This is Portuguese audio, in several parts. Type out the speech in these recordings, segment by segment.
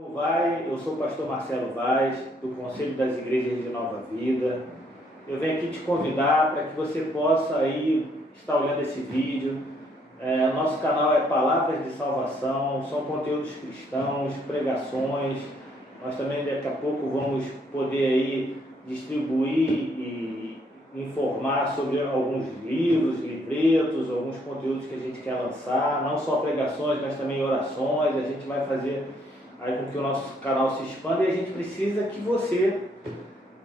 Eu sou o pastor Marcelo Vaz, do Conselho das Igrejas de Nova Vida. Eu venho aqui te convidar para que você possa aí estar olhando esse vídeo. Nosso canal é Palavras de Salvação, são conteúdos cristãos, pregações. Nós também daqui a pouco vamos poder aí distribuir e informar sobre alguns livros, livretos, alguns conteúdos que a gente quer lançar, não só pregações, mas também orações. A gente vai fazer aí com que o nosso canal se expanda, e a gente precisa que você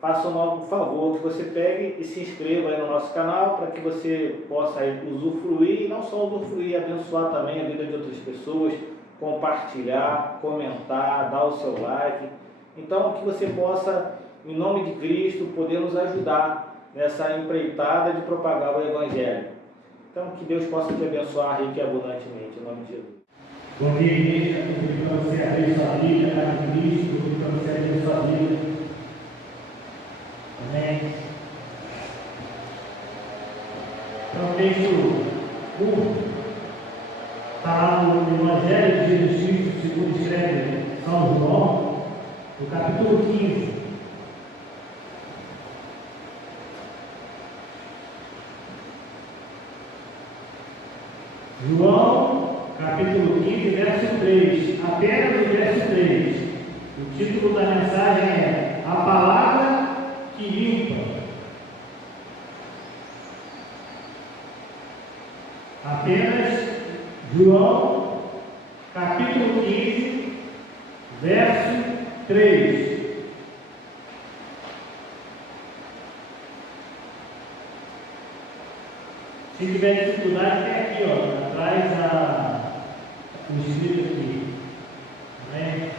faça um favor, que você pegue e se inscreva aí no nosso canal, para que você possa aí usufruir, e não só usufruir, abençoar também a vida de outras pessoas, compartilhar, comentar, dar o seu like. Então, que você possa, em nome de Cristo, poder nos ajudar nessa empreitada de propagar o Evangelho. Então, que Deus possa te abençoar rica e abundantemente, em nome de Jesus. Bom dia, igreja. Eu convido para você abrir sua Bíblia, a casa de Cristo. Eu convido para você abrir sua Bíblia. Amém. Então, o texto curto está lá no Evangelho de Jesus Cristo, segundo escreve São João, no capítulo 15. João, capítulo 15, verso 3, apenas o verso 3. O título da mensagem é A Palavra que Limpa. Apenas João, capítulo 15, verso 3. Se tiver dificuldade, tem aqui, ó, atrás o escrito aqui. Amém?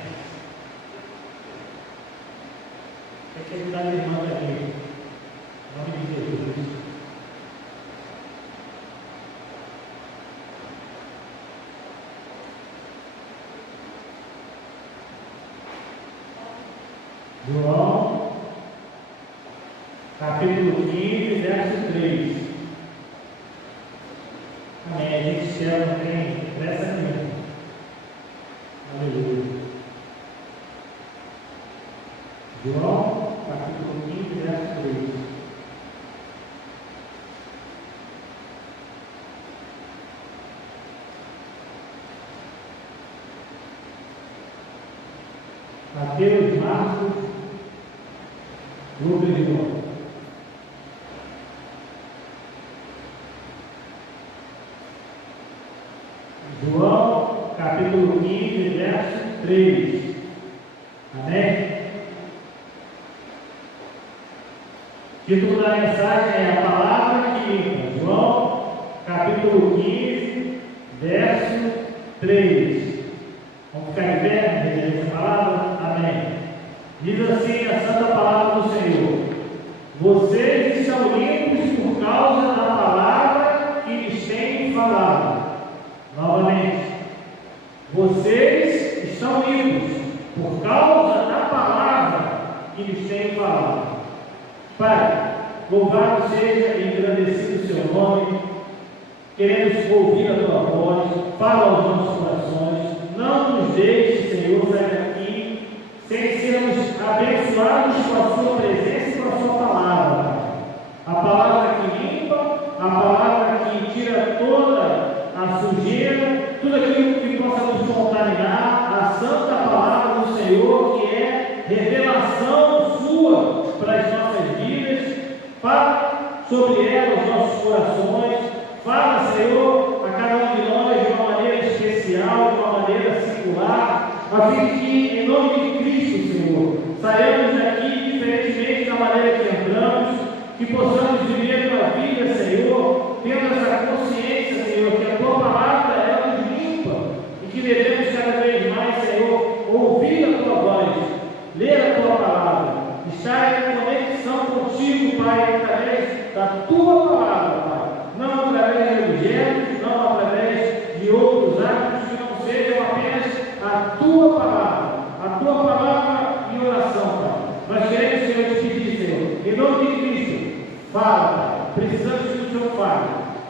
Tem que ajudar a irmã aqui. Em nome de Jesus. João, capítulo 15, verso 3. Amém. A gente espera, não tem pressa nenhuma. Aleluia. João, capítulo 15, verso 3. Mateus, Marcos, Lucas e João. João, capítulo 15, verso 3. Amém? O título da mensagem é A Palavra que Limpa. João, capítulo 15, verso 3. Vamos ficar de pé, reler essa palavra? Amém. Diz assim a santa palavra do Senhor: Vocês estão limpos por causa da palavra que lhes tenho falado. Novamente, vocês estão limpos por causa da palavra que lhes tenho falado. Pai, louvado seja e engrandecido o seu nome. Queremos ouvir a tua voz, fala aos nossos corações. Não nos deixe, Senhor, sair daqui sem sermos abençoados com a sua presença e com a sua palavra. A palavra que limpa, a palavra que tira toda a sujeira, tudo aquilo que possa nos contaminar, a santa palavra do Senhor, que é revelação sua para as nossas vidas. Fala sobre ela os nossos corações. Fala, Senhor, a cada um de nós de uma maneira especial, de uma maneira singular, a fim de que, em nome de Cristo, Senhor, saímos daqui diferentemente da maneira que entramos, que possamos viver a vida, Senhor, tendo essa consciência, Senhor, que a tua palavra ela nos limpa e que devemos cada vez mais, Senhor, ouvir a tua voz, ler a tua palavra, estar em conexão contigo, Pai, através da tua palavra, Pai, não através de objetos, não através de outros hábitos que não sejam apenas a tua palavra em oração, Pai. Nós queremos, Senhor, te pedir, Senhor, em nome de Cristo, fala, Pai, precisamos que o Senhor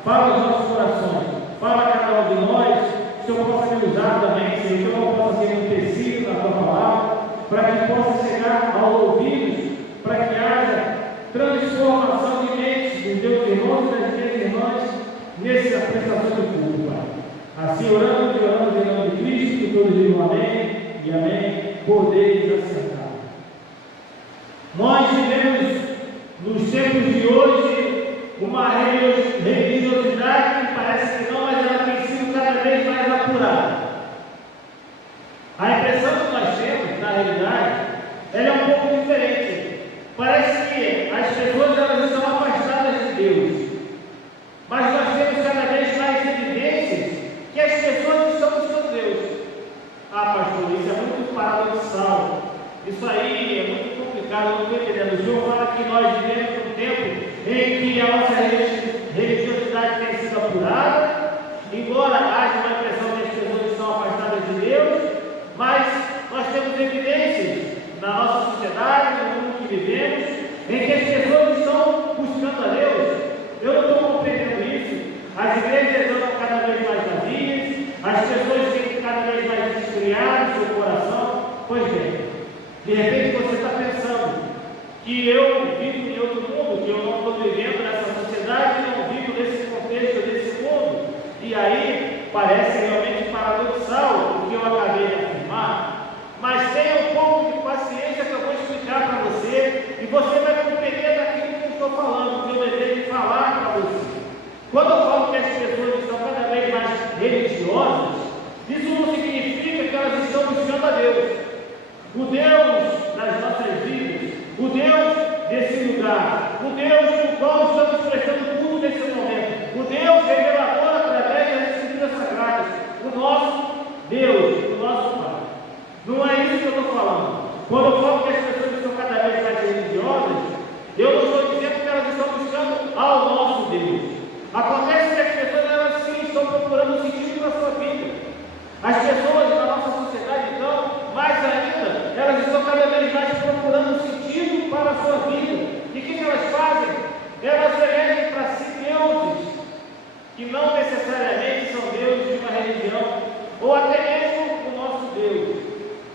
fale aos nossos corações, fala a cada um de nós, o Senhor possa me usar também, Senhor, que eu não possa ser um empecilho na tua palavra, para que possa chegar aos ouvidos, para que haja transformação de mente dos teus irmãos e das minhas irmãs nessa prestação de culto, Pai. Assim oramos e oramos em nome de Cristo, que todos digam amém e amém. Podeis acertar. Nós vivemos nos tempos de hoje uma religiosidade que parece que não, mas ela tem sido cada vez mais apurada. A impressão que nós temos, na realidade, ela é um pouco diferente. Parece que as pessoas elas estão afastadas de Deus, mas nós temos cada vez mais evidências que as pessoas estão buscando Deus. Ah, pastor, isso é muito paradoxal, isso aí é muito complicado, eu não estou entendendo. O Senhor fala que nós vivemos um tempo em que a nossa religiosidade tem sido apurada, embora haja uma impressão que as pessoas estão afastadas de Deus, mas nós temos evidências na nossa sociedade, no mundo que vivemos, em que as pessoas estão buscando a Deus. Eu não estou compreendendo isso. As igrejas estão cada vez mais vazias, as pessoas têm cada vez mais esfriado o seu coração. Pois bem, de repente você está pensando que eu vivo em outro mundo, que eu não estou vivendo nessa sociedade, não vivo nesse contexto desse mundo. E aí parece realmente paradoxal o que eu acabei de afirmar, mas tenha um pouco de paciência que eu vou explicar para você e você vai compreender daquilo que eu estou falando, que eu desejo falar para você. Quando eu falo que as pessoas estão cada vez mais religiosas, isso não significa que elas estão buscando a Deus. O Deus das nossas vidas, o Deus desse lugar, o Deus no qual estamos prestando culto nesse momento, o Deus revelador através das Escrituras Sagradas, o nosso Deus, o nosso Pai. Não é isso que eu estou falando. Quando eu falo que as pessoas estão cada vez mais religiosas, eu não estou dizendo que elas estão buscando ao nosso Deus. Acontece que as pessoas elas sim estão procurando sentido para a sua vida. As pessoas da nossa sociedade, então, mais ainda, elas estão cada vez mais procurando sentido para a sua vida. E o que elas fazem? Elas elegem para si deuses, que não necessariamente são deuses de uma religião, ou até mesmo o nosso Deus.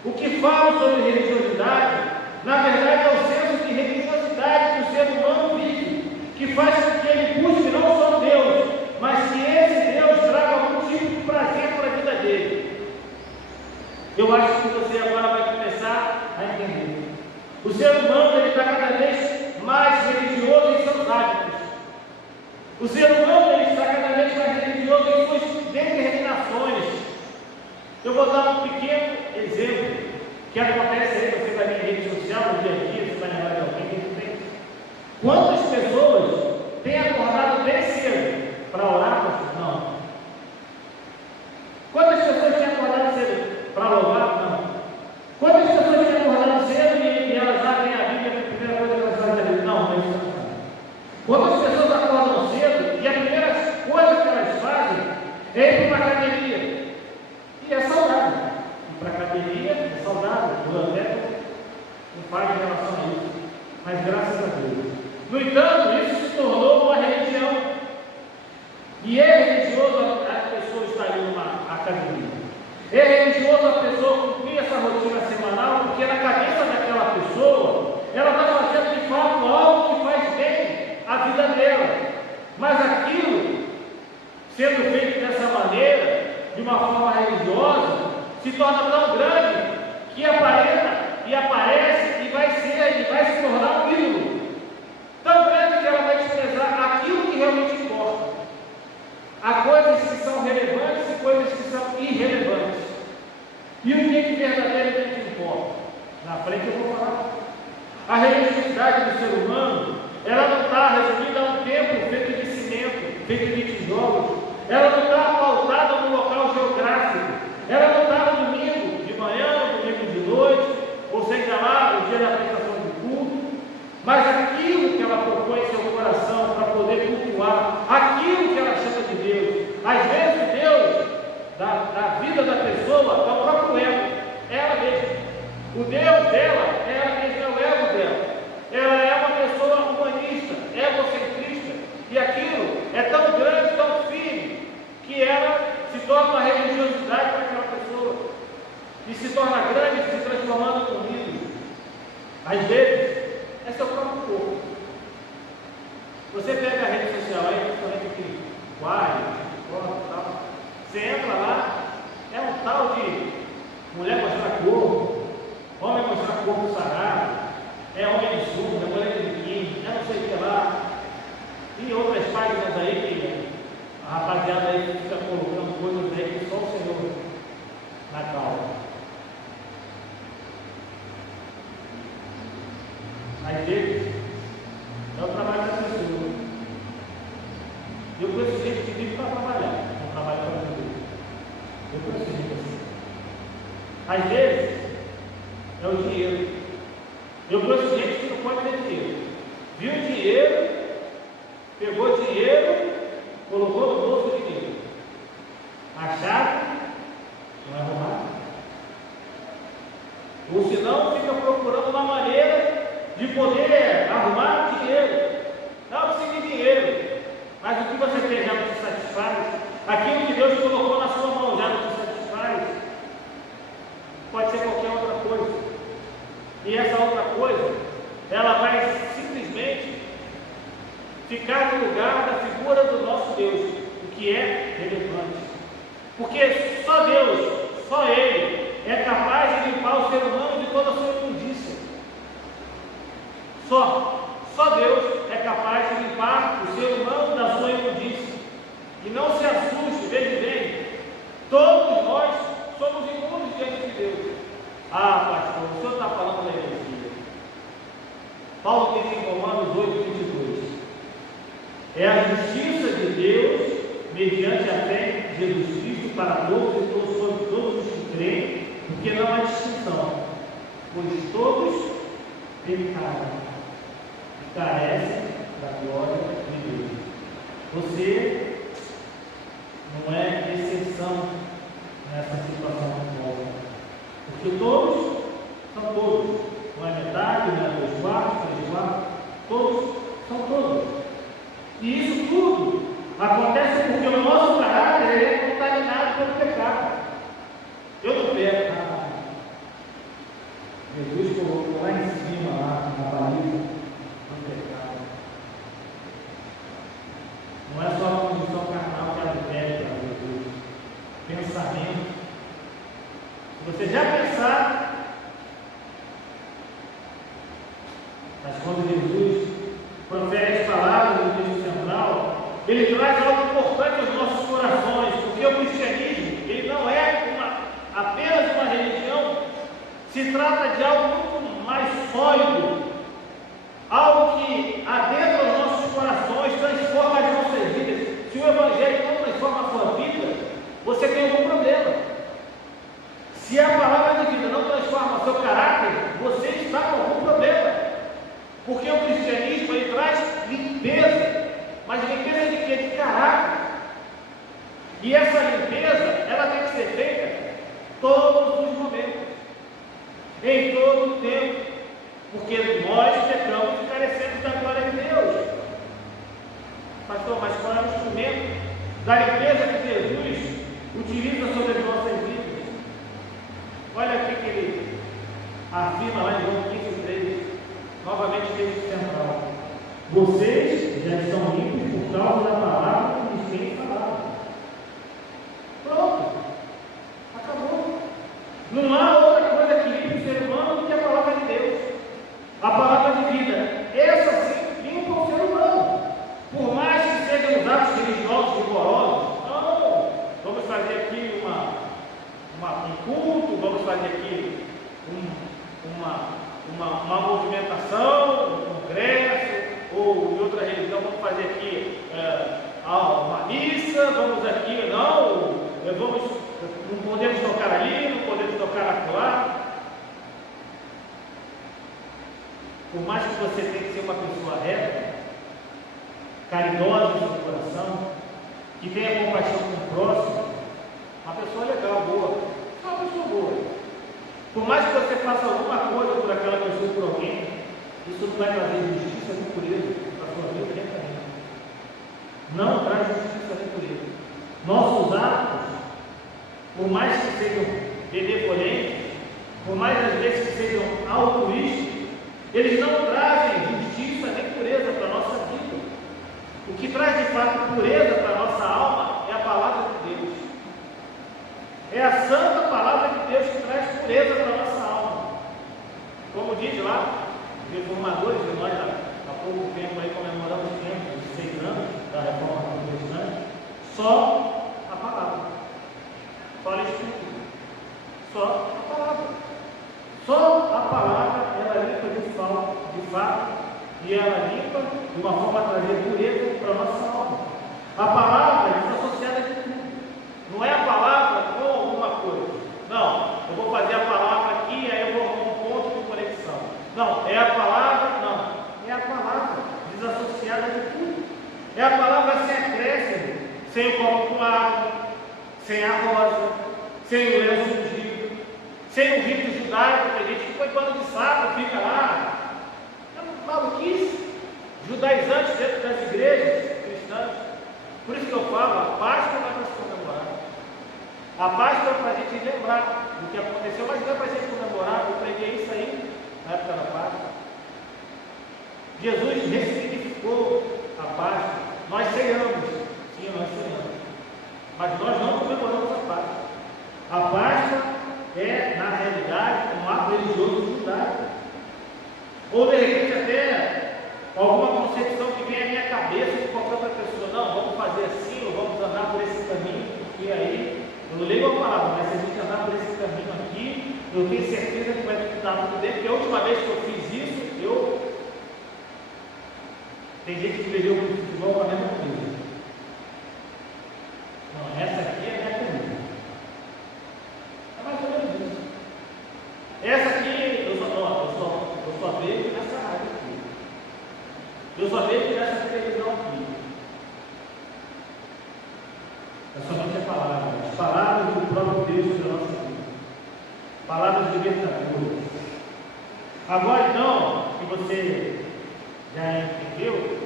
O que fala sobre religiosidade, na verdade, é o senso de religiosidade que o ser humano vive, que faz com que ele busque não só Deus, mas que esse Deus traga algum tipo de prazer para a vida dele. Eu acho que você agora vai começar a entender. O ser humano está cada vez mais religioso em seus hábitos. O ser humano está cada vez mais religioso em suas determinações. Eu vou dar um pequeno exemplo que acontece aí, você vai ver em rede social, no dia a dia, você vai lembrar de alguém. Quantas pessoas têm acordado bem cedo para orar? Não. Quantas pessoas têm acordado cedo para louvar? Não. Quantas pessoas têm acordado cedo e elas abrem a Bíblia e a primeira coisa que elas fazem é ler? Não, não é isso. Quantas pessoas acordam cedo e a primeira coisa que elas fazem é ir para uma academia? E é saudável. Ir para a academia é saudável. Eu até não falo em relação a isso. Mas graças a Deus. No entanto, isso se tornou uma religião. E é religioso a pessoa estar em uma academia. É religioso a pessoa cumprir essa rotina semanal, porque na cabeça daquela pessoa, ela está fazendo de fato algo que faz bem à vida dela. Mas aquilo, sendo feito dessa maneira, de uma forma religiosa, se torna tão grande que aparenta e aparece e vai se tornar um ídolo. Tão grande que ela vai desprezar aquilo que realmente importa. Há coisas que são relevantes e coisas que são irrelevantes. E o que verdadeiramente importa? Na frente eu vou falar. A religiosidade do ser humano, ela não está resumida a um templo feito de cimento, feito de tijolos. Ela não está pautada no local geográfico. Ela não está no domingo de manhã, no domingo de noite, ou seja lá, no dia da prestação de culto. Mas aquilo que ela propõe em seu coração para poder cultuar, aquilo que ela chama de Deus. Às vezes Deus, da vida da pessoa, é o próprio ego, ela mesma. O Deus dela, ela mesma é o ego dela. Ela é uma pessoa humanista, egocentrista, e aquilo é tão grande, tão firme, que ela se torna uma religiosidade se torna grande, se transformando num ídolo. Às vezes, é seu próprio corpo. Você pega a rede social aí, principalmente aqui, Uai, tal. Você entra lá, é um tal de mulher mostrar corpo, homem mostrar corpo sagrado, é homem de sunga, é mulher de biquíni, é não sei o que lá. E outras páginas aí que a rapaziada aí fica colocando coisas aí que só o Senhor na calma. Às vezes, é o trabalho da pessoa. Eu conheço gente que vive para trabalhar, não trabalha para viver. Eu conheço gente assim. Às vezes, é o dinheiro. Eu conheço gente que não pode ter dinheiro. Viu o dinheiro, pegou dinheiro, colocou no bolso de dinheiro. A chave não é roubada. Ou senão fica procurando uma maneira de poder arrumar dinheiro. Não precisa de dinheiro. Mas o que você tem já não te satisfaz? Aquilo que Deus colocou na sua mão já não te satisfaz? Pode ser qualquer outra coisa. E essa outra coisa, ela vai simplesmente ficar no lugar da figura do nosso Deus, o que é relevante. Porque só Deus, só Ele, é capaz de limpar o ser humano de toda a sua imundícia. Só Deus é capaz de limpar o ser humano da sua imundícia. E não se assuste, veja bem, todos nós somos imundos diante de Deus. Ah, pastor, o senhor está falando da heresia. Paulo diz em Romanos 8:22. É a justiça de Deus, mediante a fé em Jesus Cristo, para todos e sobre todos os que creem, porque não há distinção, pois todos pecaram e carecem da glória de Deus. Você não é exceção nessa situação nova, porque todos são todos, não é metade, não é 2 quartos, 3 quartos, todos são todos. E isso tudo acontece porque o nosso caráter é contaminado pelo pecado. Eu não peco nada. Jesus colocou lá em cima, lá na baliza, no pecado. Não é só a condição carnal que adverte para Jesus. Pensamento. Se você já pensar, mas quando Jesus profere as palavras do texto central, ele traz algo importante aos nossos corações, porque o cristianismo, ele não é apenas uma religião, se trata de algo muito mais sólido, algo que adentra os nossos corações, transforma as nossas vidas. Se o Evangelho não transforma a sua vida, você tem algum problema. Se a palavra de vida não transforma o seu caráter, você está com algum problema. Porque o cristianismo, ele traz limpeza, mas limpeza de quê? De caráter. E essa limpeza, ela tem que ser feita todos os momentos, em todo o tempo, porque nós pecamos e carecemos da glória de Deus. Pastor, mas qual é o instrumento da limpeza que Jesus utiliza sobre as nossas vidas? Olha aqui que ele afirma lá em João 15:3, novamente texto central. Vocês já estão limpos por causa da palavra que lhes tem falado. Pronto. Acabou. Não há outra coisa que limpe o ser humano do que a palavra de Deus. A palavra de vida. Essa sim limpa o ser humano. Por mais que sejam os atos religiosos rigorosos, não. Vamos fazer aqui um culto, vamos fazer aqui uma movimentação, um congresso, ou em outra religião, vamos fazer aqui uma missa, vamos aqui, não podemos tocar ali, não podemos tocar acolá. Por mais que você tenha que ser uma pessoa reta, caridosa no seu coração, que tenha compaixão com o próximo, uma pessoa legal, boa, uma pessoa boa. Por mais que você faça alguma coisa por aquela pessoa, por alguém, isso não vai trazer justiça nem pureza para a sua vida, nem para mim. Não traz justiça nem pureza. Nossos atos, por mais que sejam benevolentes, por mais às vezes que sejam altruístas, eles não trazem justiça nem pureza para a nossa vida. O que traz de fato pureza para a nossa alma é a palavra de Deus. É a santa palavra de Deus que traz pureza para a nossa alma. Como diz lá, os reformadores, e nós há pouco tempo aí comemoramos o tempo de 6 anos da reforma protestante, só a palavra. Só a Escritura. Só a palavra. Só a palavra ela limpa de fato, e ela limpa de uma forma a trazer pureza para a nossa alma. A palavra está associada de tudo. Não é a palavra com alguma coisa. Não, eu vou fazer a palavra aqui, aí eu vou arrumar um ponto de conexão. Não, é a palavra, não. É a palavra desassociada de tudo. É a palavra sem acréscimo, sem o copo com água, sem a rosa, sem o lenço ungido, sem o rito judaico, que a gente põe pano de saco, fica lá. É maluquice. Judaizantes dentro das igrejas cristãs. Por isso que eu falo, a Páscoa não é para se comemorar. A Páscoa é para a gente lembrar do que aconteceu, mas não é para a gente comemorar. Eu preguei isso aí na época da Páscoa. Jesus ressignificou a Páscoa. Nós ceiamos, sim, nós ceiamos, mas nós não comemoramos a Páscoa. A Páscoa é, na realidade, um ato religioso judaico. Ou de repente até alguma concepção que vem à minha cabeça de qualquer outra pessoa. Não, vamos fazer assim, ou vamos andar por esse caminho, porque aí, eu não leio a palavra, mas se a gente andar por esse caminho aqui, eu tenho certeza que vai estar tudo bem, porque a última vez que eu fiz isso, tem gente que vendeu muito futebol com a mesma coisa. Não, essa aqui é a minha comida. É mais ou menos isso. Essa aqui, eu só vejo nessa rádio aqui. Eu só vejo nessa televisão aqui. É somente a palavra. As palavras do próprio Deus sobre a nossa vida. Palavras libertadoras. Agora então, que você já entendeu,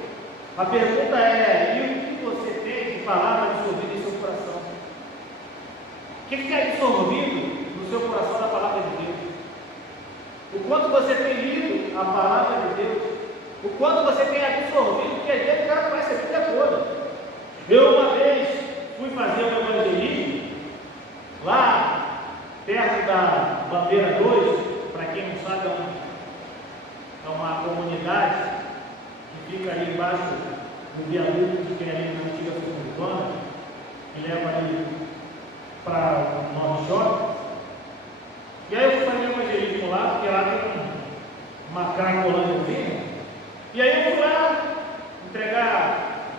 a pergunta é: e o que você tem de palavra absorvida em seu coração? O que tem absorvido no seu coração da palavra de Deus? O quanto você tem lido a palavra de Deus? O quanto você tem absorvido? Porque às vezes o cara conhece a Bíblia toda. Eu uma vez fui fazer um evangelismo lá perto da Bandeira 2, para quem não sabe, é uma comunidade que fica ali embaixo do viaduto que tem ali na antiga Suburbana, que leva ali para o Norte Shopping. E aí eu fui fazer um evangelismo lá, porque lá tem uma cracolândiazinha. E aí eu fui lá entregar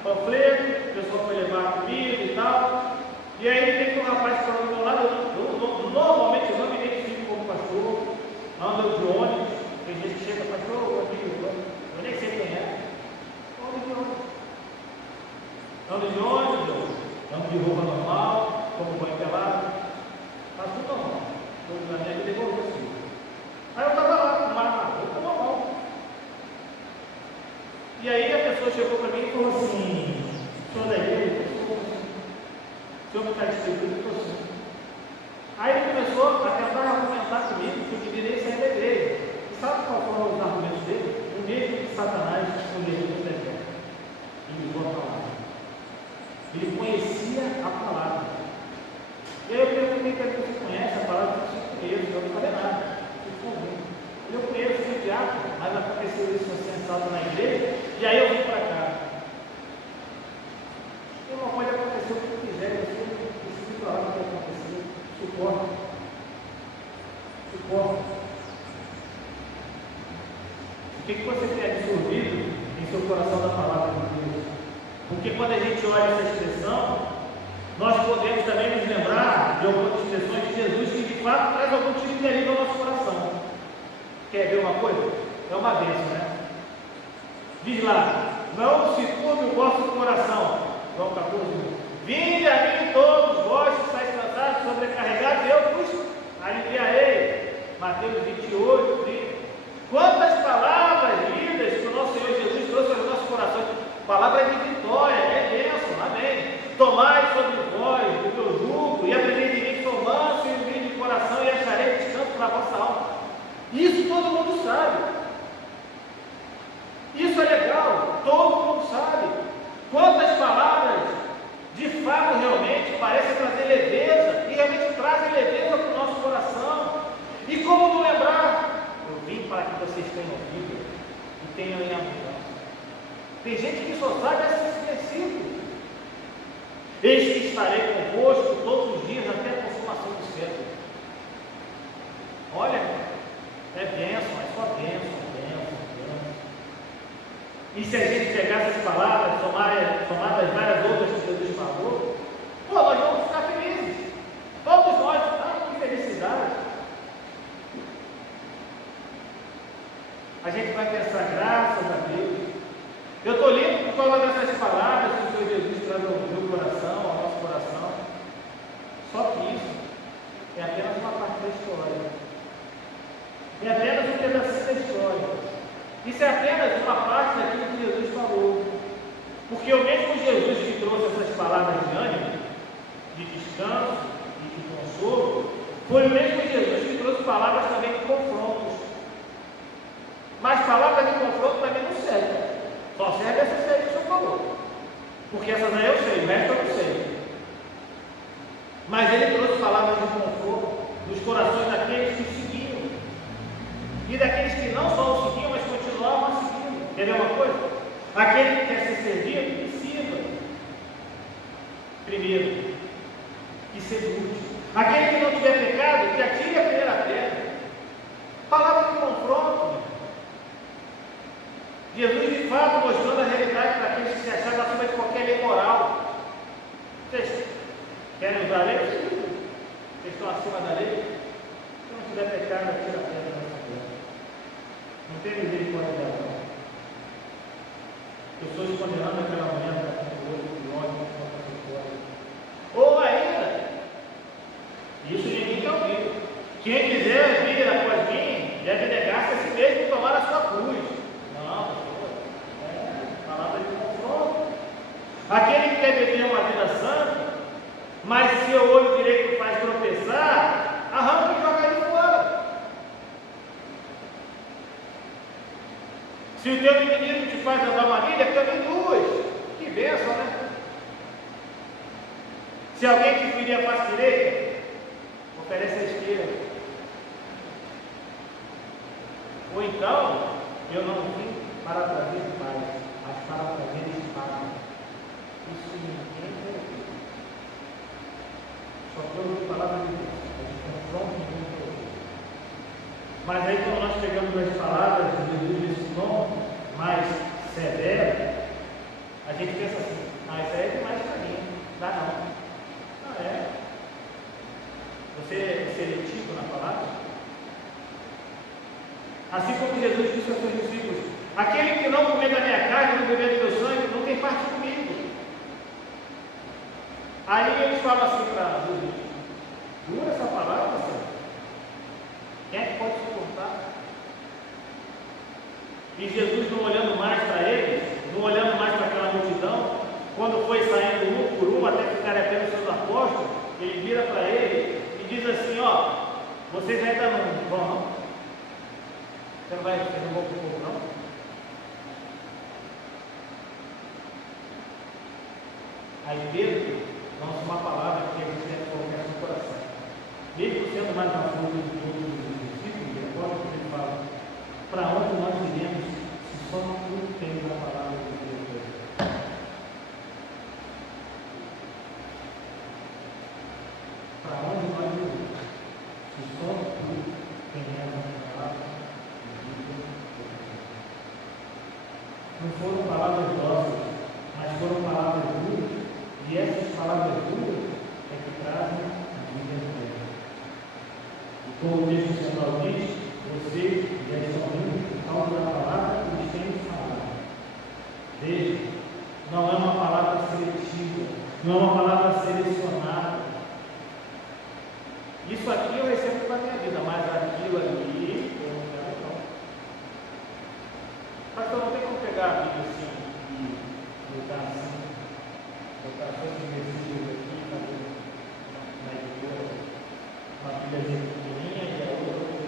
panfleto, o pessoal foi levar comida e tal. E aí tem um rapaz que estava do meu lado, normalmente eu não me identifico como pastor, ando de ônibus, tem gente que chega, pastor, eu nem sei quem é. Ando de ônibus, ando de roupa normal, como banho pelado, faz tudo normal. Todo na minha vida igual assim. Aí eu estava lá com uma roupa normal. E aí a pessoa chegou para mim e falou assim: senhor da igreja? O senhor me está distribuindo? Eu estou assim. Aí ele começou a tentar argumentar comigo que eu deveria sair da igreja. E sabe qual foram os argumentos dele? O mesmo que Satanás escolheu no deserto. Ele usou a palavra. Ele conhecia a palavra. E aí eu perguntei para ele: você conhece a palavra? Eu conheço, eu não falei nada. Eu conheço o diabo, mas aconteceu isso sentado na igreja, e aí eu vim para cá. E uma coisa aconteceu que eu quiser, você precisa falar o que aconteceu. Suporta. O que você tem absorvido em seu coração da palavra de Deus? Porque quando a gente olha essa expressão, nós podemos também nos lembrar de algumas expressões de Jesus que de fato traz algum tipo de alívio ao nosso coração. Quer ver uma coisa? É uma bênção, né? Diz lá: não se turbe o vosso coração. João 14. Vinde a mim todos vós que estáis cansados, sobrecarregados, e eu vos aliviarei. Mateus 28, 30. Quantas palavras lindas que o nosso Senhor Jesus trouxe aos nossos corações. Palavra de vitória, é bênção, amém. Tomai sobre vós o meu jugo e aprendei de mim que sou manso e humilde de coração, e acharei descanso para para a vossa alma. Isso todo mundo sabe. Isso é legal, todo mundo sabe. Quantas palavras, de fato, realmente parecem trazer leveza, e realmente trazem leveza para o nosso coração. E como não lembrar? Eu vim para que vocês tenham vida e tenham em abundância. Tem gente que só sabe esse versículo. Eis que estarei convosco todos os dias até a consumação do século. Olha, é bênção, é só bênção. E se a gente pegar essas palavras, somadas várias outras que Jesus falou, nós vamos ficar felizes. Todos nós, que felicidade. A gente vai pensar, graças a Deus. Eu estou lindo por causa dessas palavras que o Senhor Jesus traz ao meu coração, ao nosso coração. Só que isso é apenas uma parte da história. É apenas um pedacinho da história. Isso é apenas uma parte daquilo que Jesus falou. Porque o mesmo Jesus que trouxe essas palavras de ânimo, de descanso e de consolo, foi o mesmo Jesus que trouxe palavras também de confrontos. Mas palavras de confronto também não servem. Só serve essas aí que o Senhor falou. Porque essas aí eu sei, o resto eu não sei. Mas ele trouxe palavras de conforto nos corações daqueles que seguiam. E daqueles que não só o seguiam, mas continuavam a seguindo. Entendeu uma coisa? Aquele que quer ser servido, que sirva primeiro, que seja útil. Aquele que não tiver pecado, que atire a primeira pedra. Palavra de confronto. Jesus, de fato, mostrando a realidade para aqueles que se achavam acima de qualquer lei moral. Vocês querem usar a lei? Vocês estão acima da lei? Se não tiver pecado, atire a pedra. Não tem misericórdia dela, não. Pessoas condenando aquela mulher para o olho de ódio contra a vitória. Ou ainda, isso ninguém quer ouvir. Quem quiser vir após mim, deve negar-se a si mesmo e tomar a sua cruz. Não, pastor. Palavra de confronto. Aquele que quer viver uma vida santa, mas se o olho direito faz tropeçar, arranca e joga ele fora. Se o teu inimigo te faz andar uma milha, caminhe duas. Que bênção, né? Se alguém te ferir a face direita, oferece a esquerda. Ou então, eu não vim para trazer paz, mas para trazer espada. Isso ninguém quer ouvir. Só que eu ouvi a palavra de Deus. A gente confronta ninguém quer ouvir. Mas aí quando nós pegamos as palavras de Jesus nesse tom mais severo, a gente pensa assim, isso aí é demais para mim, não dá não. Não é. Você é seletivo na palavra? Assim como Jesus disse aos seus discípulos, aquele que não comer da minha carne, não beber do meu sangue, não tem parte comigo. Aí eles falam assim para Jesus, dura essa palavra, Senhor? Quem é que pode suportar? E Jesus, não olhando mais para eles, não olhando mais para aquela multidão, quando foi saindo um por um até ficar apenas seus apóstolos, ele vira para eles e diz assim, vocês ainda não vão não? Você não vão para o povo não? Aí Pedro lança uma palavra que a gente deve colocar no coração. Mesmo sendo mais uma força de todos os discípulos, recorda que ele fala, para onde nós iremos se só tu tens a palavra de Deus? Para onde nós iremos se só tu tens a palavra de Deus? Não foram palavras nossas, mas foram palavras duras, e essas palavras duras é que trazem a vida eterna. E como o texto central diz, vocês já estão indo por causa da palavra que eles têm falado. Veja, não é uma palavra seletiva, não é uma palavra selecionada. Isso aqui eu recebo para a minha vida, mas aquilo ali eu não quero não. Pastor, não tem como pegar a Bíblia assim e botar assim, botar só esse versículo aqui na editora, uma Bíblia pequenininha e a outra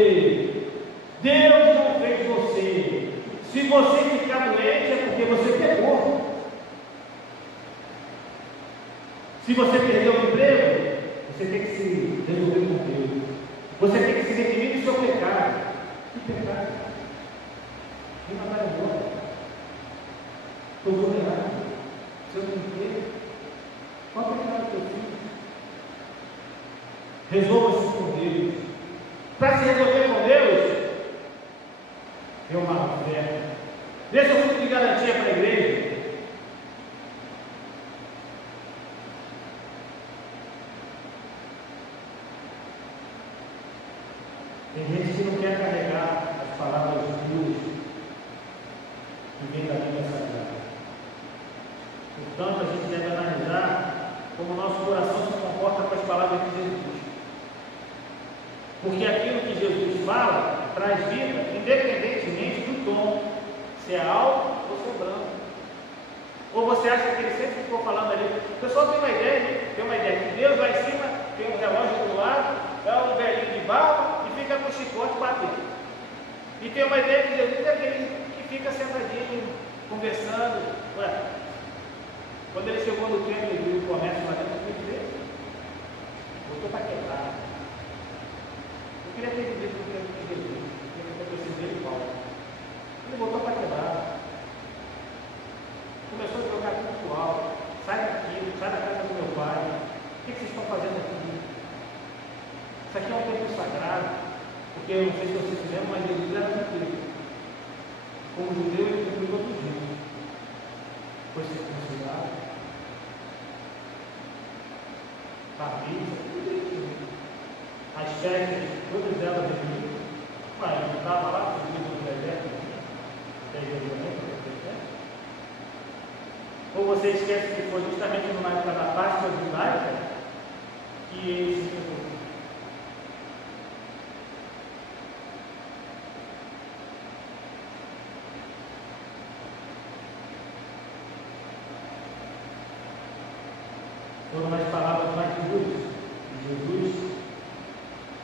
você. Deus não fez você. Se você ficar doente é porque você pecou. Se você perdeu o emprego, você tem que se resolver com Deus. Você tem que se redimir do seu pecado. Que pecado? Quem vai embora? Estou vulnerável. Se eu não emprego, qual é o pecado que eu fiz? Resolva-se com Deus. Para se resolver com Deus, é uma oferta. Deixa eu fundo de garantia para a igreja. Tem gente que não quer carregar as palavras duras que vem da Bíblia Sagrada. Portanto, a gente deve analisar como o nosso coração se comporta com as palavras de Jesus. Porque aquilo que Jesus fala traz vida, independentemente do tom, se é alto ou se é branco. Ou você acha que ele sempre ficou falando ali? O pessoal tem uma ideia que Deus lá em cima tem um relógio do lado, é um velhinho de barba e fica com o chicote batendo. E tem uma ideia que Jesus é aquele que fica sentadinho, conversando. Ué, quando ele chegou no templo e viu o comércio lá dentro, o que ele fez? Botou para quebrar. Eu queria ter vivido o que ele fez, eu precisei de Paulo. Ele botou para quebrar. Começou a jogar tudo pro alto. Sai daqui, sai da casa do meu pai. O que vocês estão fazendo aqui? Isso aqui é um templo sagrado. Porque eu não sei se vocês se lembram, mas Jesus era judeu. Como judeu, ele cumpriu todos os dias. Foi circuncidado. Família, tudo isso. As festas, todas elas aqui. Mas ele estava lá, subindo no deserto, ou você esquece que foi justamente numa época da Páscoa judaica que ele se resolveu. Foram as palavras mais duras de Jesus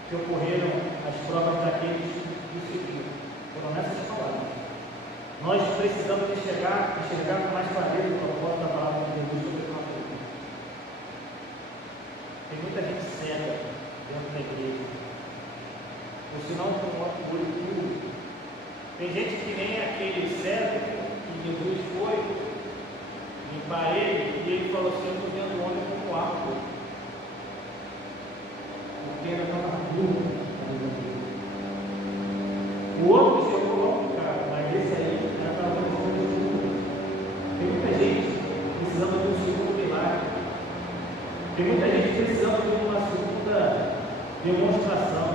que ocorreram as provas daqueles que o seguiram. Foram nessas palavras. Nós precisamos enxergar com mais clareza o propósito da palavra de Jesus sobre uma coisa. Tem muita gente cega dentro da igreja. Ou se não, com um orgulho puro. Tem gente que nem aquele cego que Jesus foi limpar ele e ele falou assim: eu estou vendo o homem como água. Porque ainda estava duro. O outro chegou logo, cara, mas esse aí já estava duro. Tem muita gente precisando de um segundo milagre. Tem muita gente precisando de uma segunda demonstração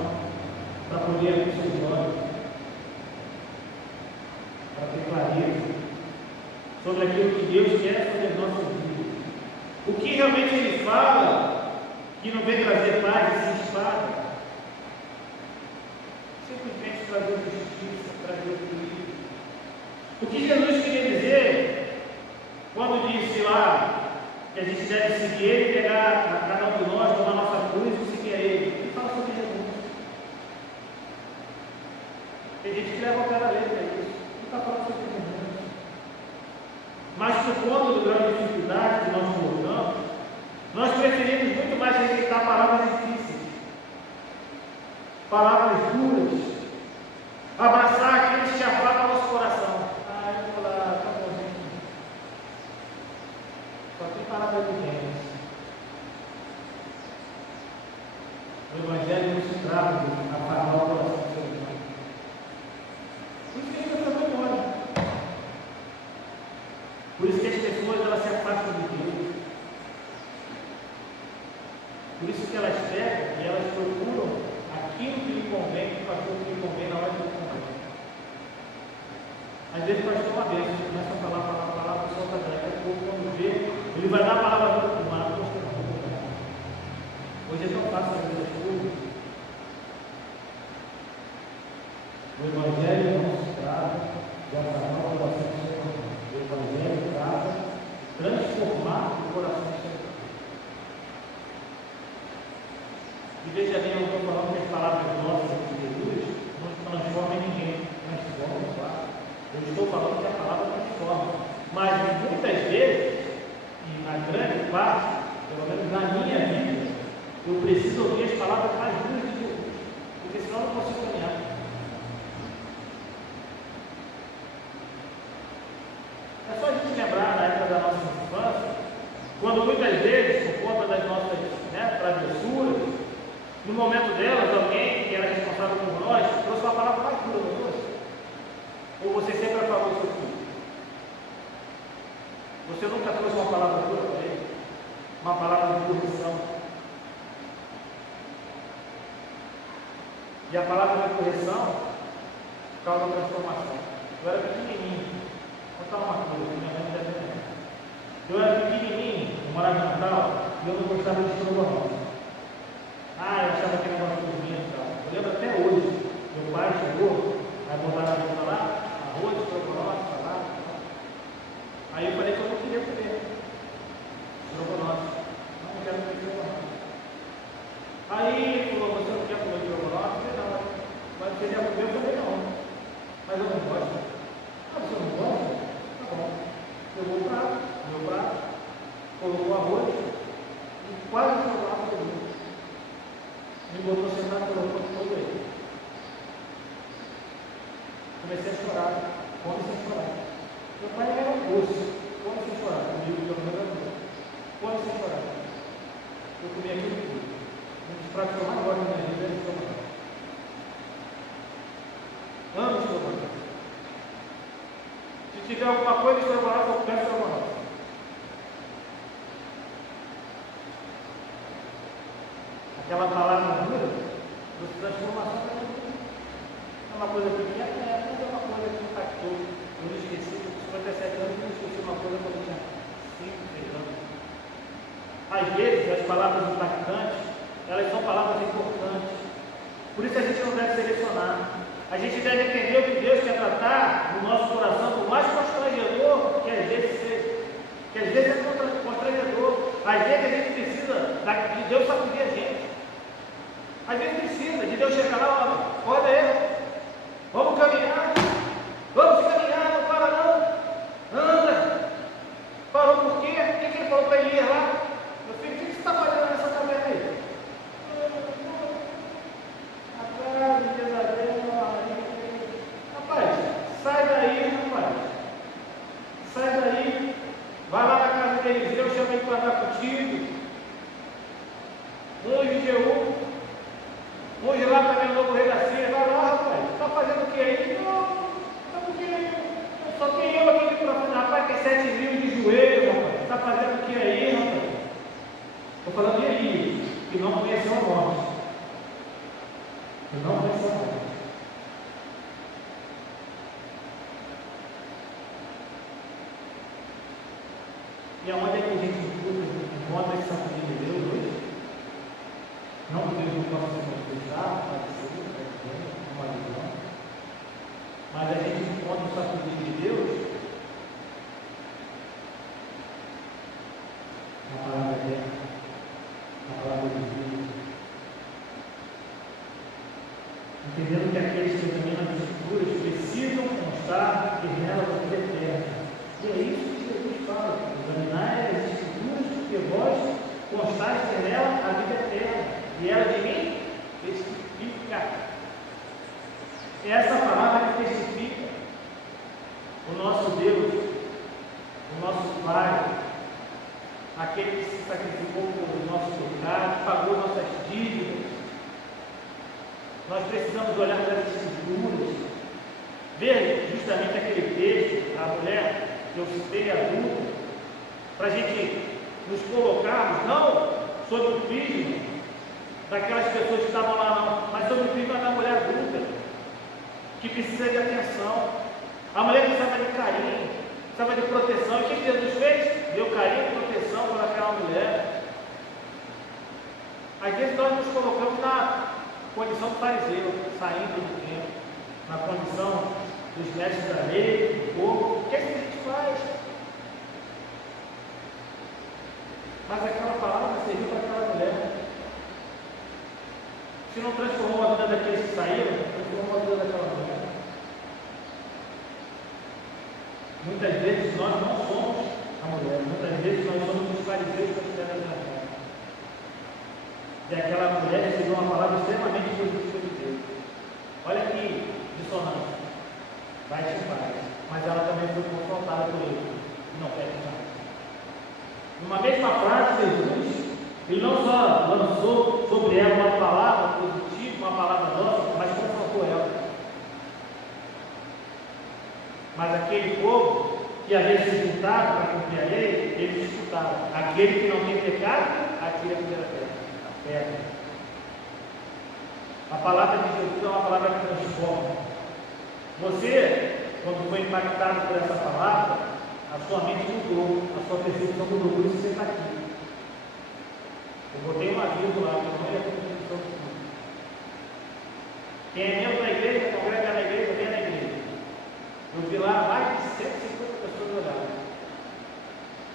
para poder abrir seus olhos, para ter clareza sobre aquilo que Deus quer sobre as nossas vidas. O que realmente Ele fala, que não vem trazer paz e se espada, simplesmente trazer justiça, trazer equilíbrio. O que Jesus queria dizer, quando disse lá que a gente deve seguir Ele, pegar cada um de nós, tomar nossa cruz e seguir a Ele, Ele fala sobre Jesus. Tem gente que leva o pé da letra a isso, Ele está falando sobre Jesus. Mas por conta do grau de dificuldade que nós colocamos, nós preferimos muito mais rejeitar palavras difíceis, palavras duras, abraçar aqueles que afagam nosso coração. Eu vou lá, tá bom, gente. Só tem palavras de Deus. O Evangelho não se trata de afagar o coração do ser humano. Por isso que a gente está fazendo memória. Por isso que as pessoas elas se afastam de Deus. Por isso que elas pegam e elas procuram aquilo que lhe convém, que o pastor que lhe convém na hora que lhe convém. Às vezes o pastor uma vez, ele começa a falar, o pessoal está daqui a pouco, quando vê, ele vai dar a palavra para o mar, hoje é tão fácil fazer as coisas. O Evangelho não se trata de afastar o coração do ser humano. O Evangelho trata de transformar o coração do ser humano. E veja bem, eu estou falando que as palavras nossas Jesus não transforma em ninguém, transforma, claro. Eu estou falando que a palavra transforma, mas muitas vezes, e na grande parte, pelo menos na minha vida, eu preciso ouvir as palavras mais duras de Deus, porque senão eu não consigo caminhar. É só a gente lembrar na época da nossa infância, quando muitas vezes, por conta das nossas travessuras, no momento delas, alguém que era responsável por nós trouxe uma palavra mais dura, não trouxe? Ou você sempre falou do seu filho? Você nunca trouxe uma palavra dura para ele? Uma palavra de correção? E a palavra de correção causa transformação. Eu era pequenininho. Vou contar uma coisa que minha mãe deve lembrar. Eu era pequenininho, eu morava em Natal, e eu não gostava de estrogonofe. Eu achava que era uma coisa e tal. Eu lembro até hoje, meu pai chegou, aí botaram a mesa lá, arroz, estrogonofe, salada. Aí eu falei que eu não queria comer estrogonofe. Não quero comer estrogonofe. Aí ele falou, você não quer comer estrogonofe? Eu falei, não. Mas você quer comer? Eu falei, não. Mas eu não gosto. Você não gosta? Tá bom. Pegou o prato, meu prato, colocou arroz e quase estrogonofe para mim. Me botou sentado e colocou todo ele. Comecei a chorar. Come sem chorar. Meu pai era doce. Come sem chorar. Comigo, meu pai era doce. Come sem chorar. Eu comi aquilo tudo. Um dos pratos que eu mais gosto da minha vida é estrogonofe. Amo estrogonofe. Se tiver alguma coisa de estrogonofe, eu peço estrogonofe. Aquela palavra dura, trouxe transformação para mim. É uma coisa pequena, mas é uma coisa que impactou. Eu não esqueci, com 57 anos, eu não esqueci uma coisa quando eu tinha 5, 6 anos. Às vezes, as palavras impactantes, elas são palavras importantes. Por isso a gente não deve selecionar. A gente deve entender o que Deus quer tratar no nosso coração, por mais constrangedor que às vezes seja. Que às vezes é constrangedor. Às vezes a gente precisa de Deus sacudir a gente. Às vezes precisa de Deus chegar lá, olha aí, vamos caminhar, não para não, anda. Parou por quê? O que ele falou para ele ir lá? Meu filho, o que você está fazendo nessa caverna aí? Rapaz, sai daí, vai lá na casa deles, Deus chama ele para andar contigo. Unge Jeú, unge lá para ver o novo rei da Síria. Vai lá, rapaz, está fazendo o que aí? Não, porque só tem eu aqui para fazer. Rapaz, tem 7 mil de joelho, rapaz. Está fazendo o que aí, rapaz? Estou falando de Elias, que não conheceu a morte. Não conheceu a morte. E aonde é que a gente encontra essa família de Deus hoje? Não que Deus não possa se manifestar, uma visão, mas a gente encontra essa família de Deus na palavra dela, na palavra de Deus. Entendendo que aqueles que examinam as Escrituras precisam constar que nela a vida eterna. E é isso que Jesus fala. Examinar as Escrituras, porque vós constais nela a vida eterna, e ela de mim testifica. É essa palavra que testifica o nosso Deus, o nosso Pai, aquele que se sacrificou por nosso pecado, pagou nossas dívidas. Nós precisamos olhar para as Escrituras, ver justamente aquele texto, a mulher que eu citei, adulta, para a gente nos colocarmos, não sob o prisma daquelas pessoas que estavam lá, não, mas sob o prisma da mulher adulta, que precisa de atenção. A mulher precisava de carinho, precisava de proteção. E o que Jesus fez? Deu carinho e proteção para aquela mulher. Às vezes nós nos colocamos na condição do fariseu, saindo do templo, na condição dos mestres da lei, do povo. O que é que a gente faz? Mas aquela palavra serviu para aquela mulher. Se não transformou a vida daqueles que saíram, transformou a vida daquela mulher. Muitas vezes nós não somos a mulher, muitas vezes nós somos os fariseus da mulher da mulher. E aquela mulher recebeu uma palavra extremamente positiva de Deus. Olha que dissonância. Vai te paz. Mas ela também foi confrontada por ele. Não pede mais. Numa mesma frase, Jesus, ele não só lançou sobre ela uma palavra positiva, uma palavra doce, mas confrontou ela. Mas aquele povo que havia se juntado para cumprir a lei, eles escutaram. Aquele que não tem pecado, atira a primeira pedra. A palavra de Jesus é uma palavra que transforma. Você, quando foi impactado por essa palavra, a sua mente mudou, a sua percepção mudou, por isso você está aqui. Eu botei um aviso lá, que não é a constituição do mundo. Quem é membro da igreja, congrega na igreja, vem na igreja. Eu vi lá mais de 150 pessoas olhando.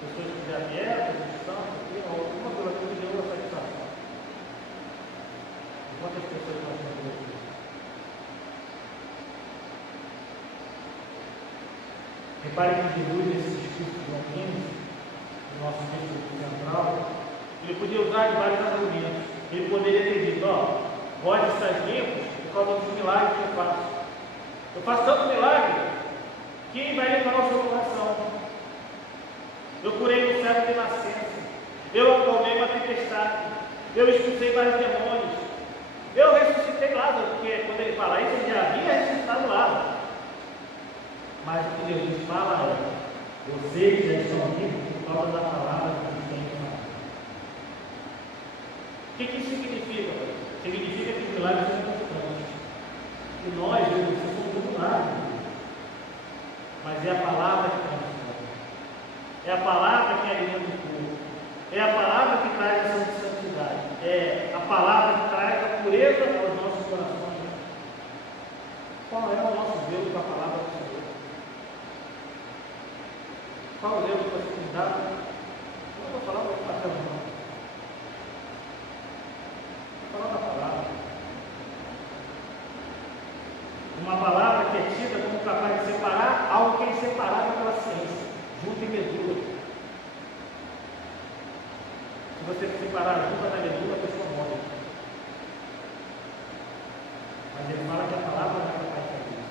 Pessoas que já vieram, pessoas que estão, alguma coisa que me deu a satisfação. Quantas pessoas nós temos aqui? Repare que Jesus, nesse discurso de João 15, no nosso texto central, ele podia usar de vários argumentos. Ele poderia ter dito, vós estáis limpos por causa dos milagres que eu faço. Eu faço tanto milagre. Quem vai limpar o seu coração? Eu curei um cego de nascença. Eu acalmei uma tempestade. Eu expulsei vários demônios. Eu ressuscitei Lázaro, porque quando ele fala isso, ele já havia ressuscitado Lázaro. Mas o que Jesus fala é: vocês já estão vivos por causa da palavra que vocês têm falado. O que isso significa? Significa que os milagres são importantes. E nós, vocês somos muito milagres. Mas é a palavra que transforma. É a palavra que alimenta o corpo. É a palavra que traz a santidade. É a palavra que traz a pureza aos nossos corações. Qual é o nosso Deus com a palavra do Senhor? Qual é o Deus que você tem dado? Eu não vou falar para o não. Vou falar da palavra. Uma palavra que é tida como capaz de separar algo que é inseparável pela ciência, junta e medula. Se você separar junta da medula, a pessoa morre. Mas ele fala que a palavra não é capaz de fazer isso.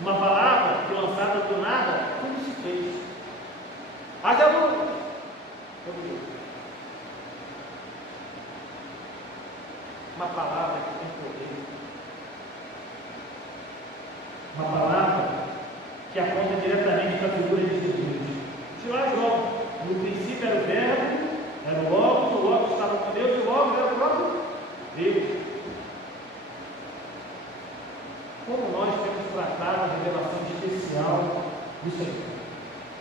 Uma palavra que lançada do nada, tudo se fez. Haja luz. Uma palavra que tem poder. Uma palavra que aponta diretamente para a figura de Jesus. De lá, João, no princípio era o Verbo, era o Logos estava com Deus, e o Logos era o próprio Deus. Como nós temos tratado a revelação especial do Senhor?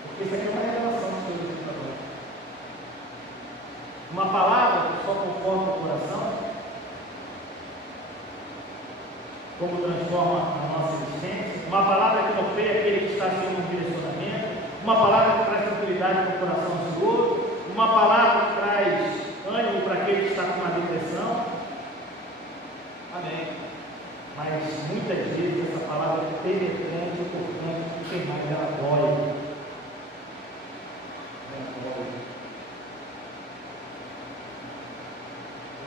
Porque isso aqui é uma revelação do Senhor para nós. Uma palavra que só conforta o coração, como transforma a nossa existência, uma palavra que não freia aquele que está sem um direcionamento, uma palavra que traz tranquilidade para o coração ansioso, uma palavra que traz ânimo para aquele que está com uma depressão. Amém. Mas muitas vezes essa palavra é penetrante, importante, porque mais ela dói.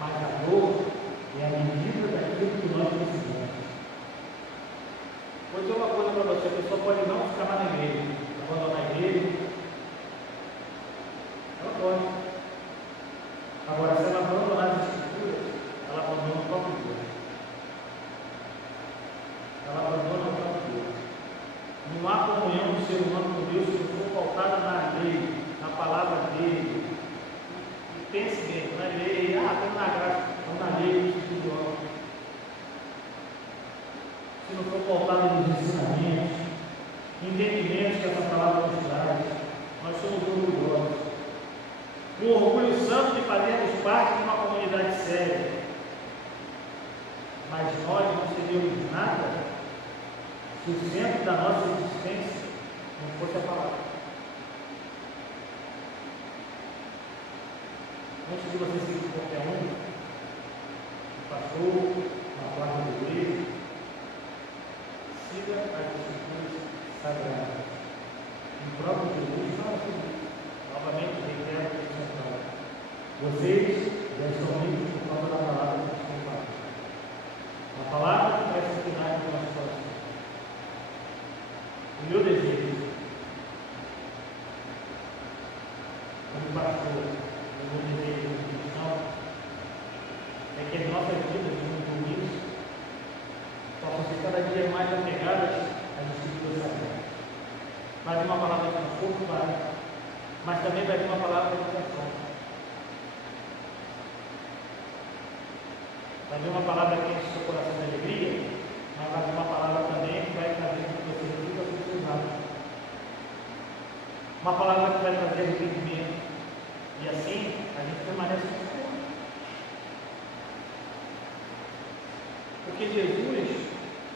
Mas a dor é a medida daquilo que nós precisamos. Vou dizer uma coisa para você: a pessoa pode não ficar mais na igreja, abandonar a igreja. Ela pode. Agora, se ela abandonar as escrituras, ela abandona o próprio Deus. Ela abandona o próprio Deus. Não há comunhão do ser humano com Deus se não for pautada na lei, na palavra dele. E pense bem, na lei, estamos na graça, estamos na lei espiritual. Se não for pautado nos ensinamentos, entendimentos que essa palavra nos traz, nós somos orgulhosos. O orgulho santo de fazermos parte de uma comunidade séria. Mas nós não seríamos nada se o centro da nossa existência não fosse a palavra. Antes de você seguir qualquer um, pastor, na placa da igreja, siga as escrituras sagradas. O próprio Jesus fala sobre isso. Novamente, reitero a central. Vocês já estão livres por causa da palavra que estão falando. A palavra que vai se afinar no nosso coração. O meu desejo, como pastor, o meu desejo como cristão, é que as nossas vidas como compromisso possam ser cada dia mais apegadas às escrituras sagradas. Vai vir uma palavra de conforto, mas também vai vir uma palavra de educação. Vai vir uma palavra que enche o seu coração de alegria, mas vai vir uma palavra também que vai trazer que você reflita sobre os seus atos. Uma palavra que vai trazer arrependimento. E assim a gente permanece com o Senhor. Porque Jesus,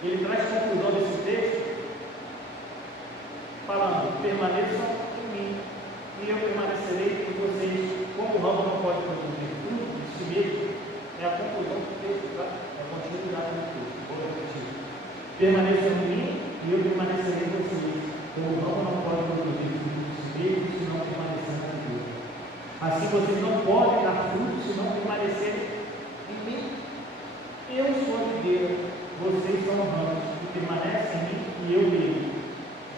ele traz conclusão desse texto falando: permaneçam em mim e eu permanecerei em vocês. Como o ramo não pode produzir fruto, isso mesmo é a conclusão do texto, tá? É a continuidade do texto. Vou repetir: permaneçam em mim e eu permanecerei em vocês. Como o ramo não pode produzir fruto, isso mesmo, se não permanecer na videira. Assim vocês não podem dar fruto se não permanecerem em mim. Eu sou a videira, vocês são ramos, que permanecem em mim e eu nele.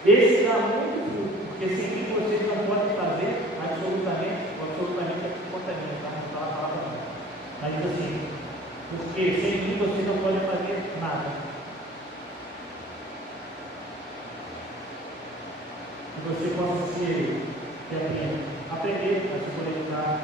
Esse dá muito fruto, porque sem mim vocês não podem fazer absolutamente aquilo contra mim, tá? Não fala a palavra não. Mas diz assim, porque sem mim vocês não podem fazer nada. Que você possa ser aprender a se conectar